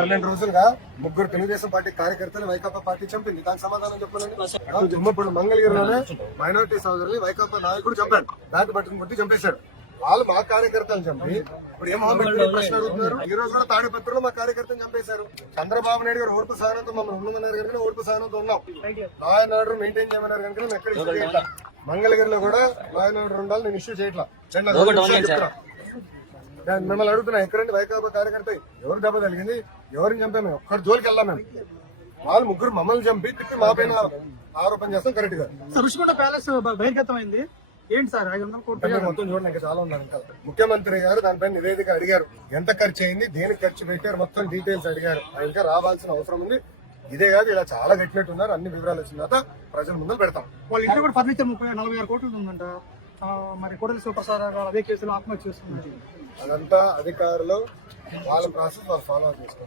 12 రోజులుగా ముగ్గురు తెలుగుదేశం పార్టీ కార్యకర్తలు వైకాపా పార్టీ చంపింది. దానికి సమాధానం చెప్పాలండి. ఇప్పుడు మంగళగిరిలోనే మైనారిటీ సోదరులు వైకాపా నాయకుడు చంపాడు. బ్యాట్ పట్టుకుని కొట్టి చంపేశాడు. వాళ్ళు మా కార్యకర్తలు చంపి ఇప్పుడు ఏం ప్రశ్న అడుగుతున్నారు. ఈ రోజు కూడా తాడిపత్రిలో మా కార్యకర్తలు చంపేశారు. చంద్రబాబు నాయుడు గారు ఓర్పు సహనంతో మమ్మల్ని ఉండమన్నారు కనుక ఓర్పు సహనంతో ఉన్నాం. లా అండ్ ఆర్డర్ మెయింటైన్ చేయమన్నారు కనుక మేము ఎక్కడ ఇష్యూ చేయట్లా. మంగళగిరిలో కూడా లా అండ్ ఆర్డర్ ఉండాలి, నేను ఇష్యూ చేయట్లా. మిమ్మల్ని అడుగుతున్నా, ఎక్కడండి వైకాపా కార్యకర్త ఎవరు దెబ్బ కలిగింది, ఎవరిని చంపాము, ఒక్కడి జోలికి వెళ్ళాం మేము. వాళ్ళు ముగ్గురు మమ్మల్ని చంపి తిప్పి మా పైన ఆరోపణ చేస్తాం. కరెక్ట్ గా రుషికొండ ప్యాలెస్ బహిర్గతమైంది. ఏంటి సార్ మొత్తం చూడండి, ఇంకా చాలా ఉన్నాను. ఇంకా ముఖ్యమంత్రి గారు దానిపైన నివేదిక అడిగారు. ఎంత ఖర్చు అయింది, దేనికి ఖర్చు పెట్టారు, మొత్తం డీటెయిల్స్ అడిగారు. ఇంకా రావాల్సిన అవసరం ఉంది. ఇదే కాదు, ఇలా చాలా గట్టినట్టున్నారు. అన్ని వివరాలు వచ్చిన తర్వాత ప్రజల ముందు పెడతాం. వాళ్ళ ఇంట్లో కూడా ఫర్నిచర్ 46 కోట్లు ఉందంట. మరి కోడలి శివప్రసాద్ అదే కేసులో ఆత్మహత్య చేస్తున్నారు. అదంతా అధికారులు వాళ్ళ ప్రాసెస్ వాళ్ళు ఫాలో చేసుకుంటారు.